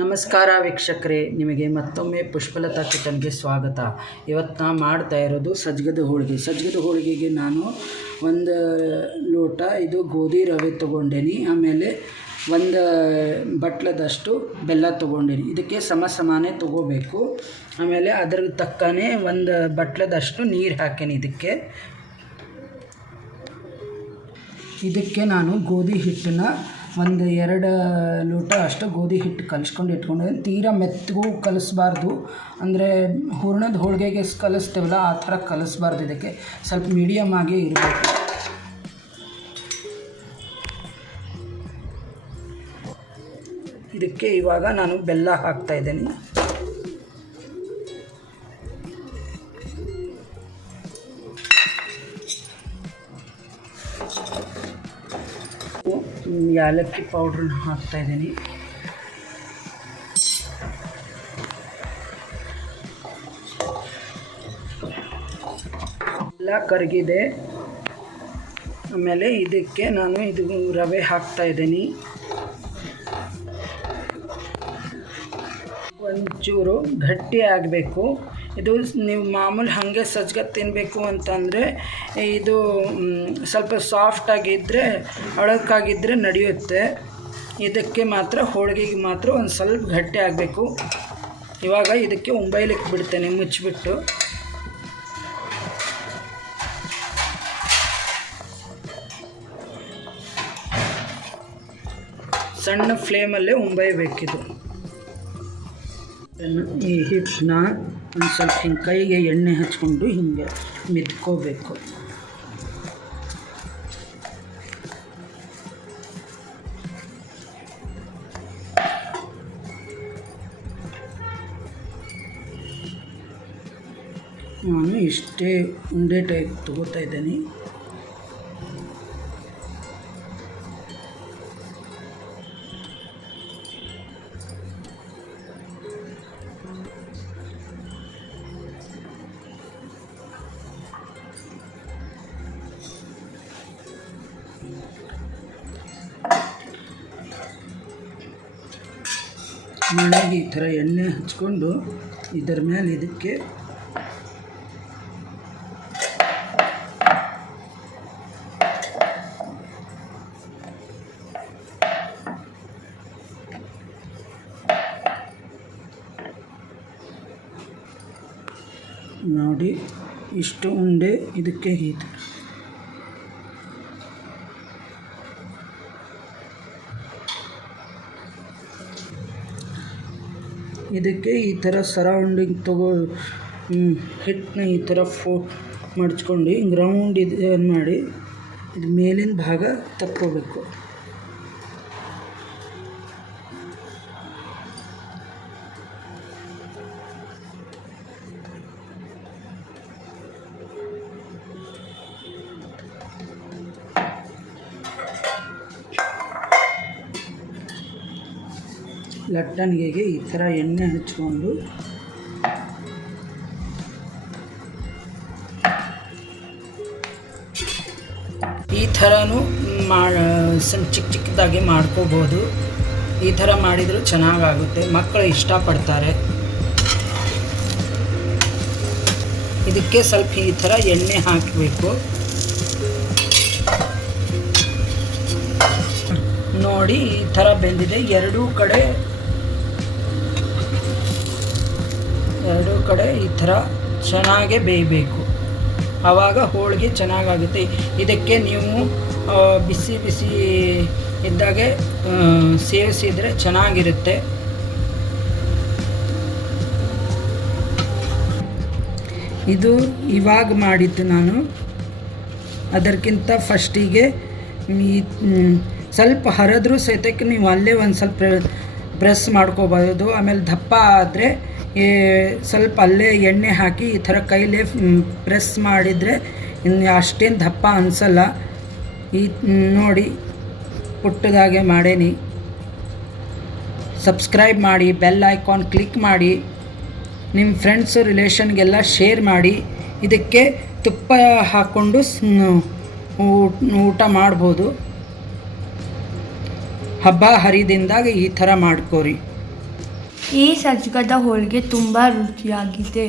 ನಮಸ್ಕಾರ ವೀಕ್ಷಕರೇ, ನಿಮಗೆ ಮತ್ತೊಮ್ಮೆ ಪುಷ್ಪಲತಾ ಕಿಚನ್ಗೆ ಸ್ವಾಗತ. ಇವತ್ತು ನಾನು ಮಾಡ್ತಾ ಇರೋದು ಸಜ್ಜಗದ ಹೋಳಿಗೆಗೆ ನಾನು ಒಂದು ಲೋಟ ಇದು ಗೋಧಿ ರವೆ ತೊಗೊಂಡೇನಿ. ಆಮೇಲೆ ಒಂದು ಬಟ್ಲದಷ್ಟು ಬೆಲ್ಲ ತೊಗೊಂಡೇನಿ. ಇದಕ್ಕೆ ಸಮಾನೇ ತೊಗೋಬೇಕು. ಆಮೇಲೆ ಅದ್ರ ತಕ್ಕನೇ ಒಂದು ಬಟ್ಲದಷ್ಟು ನೀರು ಹಾಕೇನಿ. ಇದಕ್ಕೆ ನಾನು ಗೋಧಿ ಹಿಟ್ಟನ್ನ ಒಂದು 2 ಲೋಟ ಅಷ್ಟು ಗೋಧಿ ಹಿಟ್ಟು ಕಲಿಸ್ಕೊಂಡು ಇಟ್ಕೊಂಡಿದ್ದೀನಿ. ತೀರಾ ಮೆತ್ತಗೂ ಕಲಿಸ್ಬಾರ್ದು, ಅಂದರೆ ಹೂರಣದ ಹೋಳಿಗೆಗೆ ಕಲಿಸ್ತೇವಲ್ಲ ಆ ಥರ ಕಲಿಸ್ಬಾರ್ದು. ಇದಕ್ಕೆ ಸ್ವಲ್ಪ ಮೀಡಿಯಮ್ ಆಗಿ ಇರಬೇಕು. ಇದಕ್ಕೆ ಇವಾಗ ನಾನು ಬೆಲ್ಲ ಹಾಕ್ತಾಯಿದ್ದೀನಿ. ಯಾಲಕ್ಕಿ ಪೌಡ್ರನ್ನ ಹಾಕ್ತಾಯಿದ್ದೀನಿ. ಎಲ್ಲ ಕರಗಿದೆ. ಆಮೇಲೆ ಇದಕ್ಕೆ ನಾನು ಇದು ರವೆ ಹಾಕ್ತಾಯಿದ್ದೀನಿ. ಒಂಚೂರು ಗಟ್ಟಿ ಆಗಬೇಕು. ಇದು ನೀವು ಮಾಮೂಲಿ ಹಾಗೆ ಸಜ್ಜಗ ತಿನ್ನಬೇಕು ಅಂತಂದರೆ ಇದು ಸ್ವಲ್ಪ ಸಾಫ್ಟಾಗಿದ್ದರೆ, ಅಳಕಾಗಿದ್ದರೆ ನಡೆಯುತ್ತೆ. ಇದಕ್ಕೆ ಮಾತ್ರ ಹೋಳಿಗೆಗೆ ಮಾತ್ರ ಒಂದು ಸ್ವಲ್ಪ ಗಟ್ಟಿ ಆಗಬೇಕು. ಇವಾಗ ಇದಕ್ಕೆ ಉಂಬೈಲಿಕ್ಕೆ ಬಿಡ್ತೇನೆ ಮುಚ್ಚಿಬಿಟ್ಟು. ಸಣ್ಣ ಫ್ಲೇಮಲ್ಲೇ ಉಂಬೈಬೇಕಿದು. ಈ ಹಿಟ್ಟನ್ನ ಒಂದು ಸ್ವಲ್ಪ ಹಿಂಗೆ ಕೈಗೆ ಎಣ್ಣೆ ಹಚ್ಕೊಂಡು ಹಿಂಗೆ ಮಿದ್ಕೋಬೇಕು. ನಾನು ಇಷ್ಟೇ ಉಂಡೆ ಟೈಪ್ ತಗೋತಾ ಇದ್ದೀನಿ. ಮಣೆಗೆ ಈ ಥರ ಎಣ್ಣೆ ಹಚ್ಕೊಂಡು ಇದರ ಮೇಲೆ ಇದಕ್ಕೆ ನೋಡಿ ಇಷ್ಟು ಉಂಡೆ ಇದಕ್ಕೆ ಹೀಗೆ ಇದಕ್ಕೆ ಈ ಥರ ಸರೌಂಡಿಂಗ್ ಹಿಟ್ಟನ್ನ ಈ ಥರ ಮಡ್ಚ್ಕೊಂಡು ಹಿಂಗೆ ರೌಂಡ್ ಇದು ಮಾಡಿ ಇದು ಮೇಲಿನ ಭಾಗ ತಕ್ಕೋಬೇಕು. ಲಟ್ಟಣಿಗೆಗೆ ಈ ಥರ ಎಣ್ಣೆ ಹಚ್ಕೊಂಡು ಈ ಥರನೂ ಚಿಕ್ಕದಾಗಿ ಮಾಡ್ಕೋಬೋದು. ಈ ಥರ ಮಾಡಿದರೂ ಚೆನ್ನಾಗಾಗುತ್ತೆ, ಮಕ್ಕಳು ಇಷ್ಟಪಡ್ತಾರೆ. ಇದಕ್ಕೆ ಸ್ವಲ್ಪ ಈ ಥರ ಎಣ್ಣೆ ಹಾಕಬೇಕು. ನೋಡಿ ಈ ಥರ ಬೆಂದಿದೆ. ಎರಡೂ ಕಡೆ ಈ ಥರ ಚೆನ್ನಾಗೇ ಬೇಯಬೇಕು. ಆವಾಗ ಹೋಳಿಗೆ ಚೆನ್ನಾಗಾಗುತ್ತೆ. ಇದಕ್ಕೆ ನೀವು ಬಿಸಿ ಇದ್ದಾಗೆ ಸೇವಿಸಿದರೆ ಚೆನ್ನಾಗಿರುತ್ತೆ. ಇದು ಇವಾಗ ಮಾಡಿದ್ದು ನಾನು. ಅದಕ್ಕಿಂತ ಫಸ್ಟಿಗೆ ಸ್ವಲ್ಪ ಹರಿದ್ರೂ ಸಹಿತಕ್ಕೆ ನೀವು ಅಲ್ಲೇ ಒಂದು ಸ್ವಲ್ಪ ಪ್ರೆಸ್ ಮಾಡ್ಕೋಬೋದು. ಆಮೇಲೆ ದಪ್ಪ ಆದರೆ ಸ್ವಲ್ಪ ಅಲ್ಲೇ ಎಣ್ಣೆ ಹಾಕಿ ಈ ಥರ ಕೈಲೇ ಪ್ರೆಸ್ ಮಾಡಿದರೆ ಇನ್ನು ಅಷ್ಟೇನು ದಪ್ಪ ಅನಿಸಲ್ಲ. ನೋಡಿ ಪುಟ್ಟದಾಗೆ ಮಾಡೇನಿ. ಸಬ್ಸ್ಕ್ರೈಬ್ ಮಾಡಿ, ಬೆಲ್ ಐಕಾನ್ ಕ್ಲಿಕ್ ಮಾಡಿ, ನಿಮ್ಮ ಫ್ರೆಂಡ್ಸು ರಿಲೇಷನ್ಗೆಲ್ಲ ಶೇರ್ ಮಾಡಿ. ಇದಕ್ಕೆ ತುಪ್ಪ ಹಾಕ್ಕೊಂಡು ಊಟ ಮಾಡ್ಬೋದು. ಹಬ್ಬ ಹರಿದಿಂದಾಗ ಈ ಥರ ಮಾಡ್ಕೋರಿ. ಈ ಸಜ್ಜಗದ ಹೋಳಿಗೆ ತುಂಬ ರುಚಿಯಾಗಿದೆ.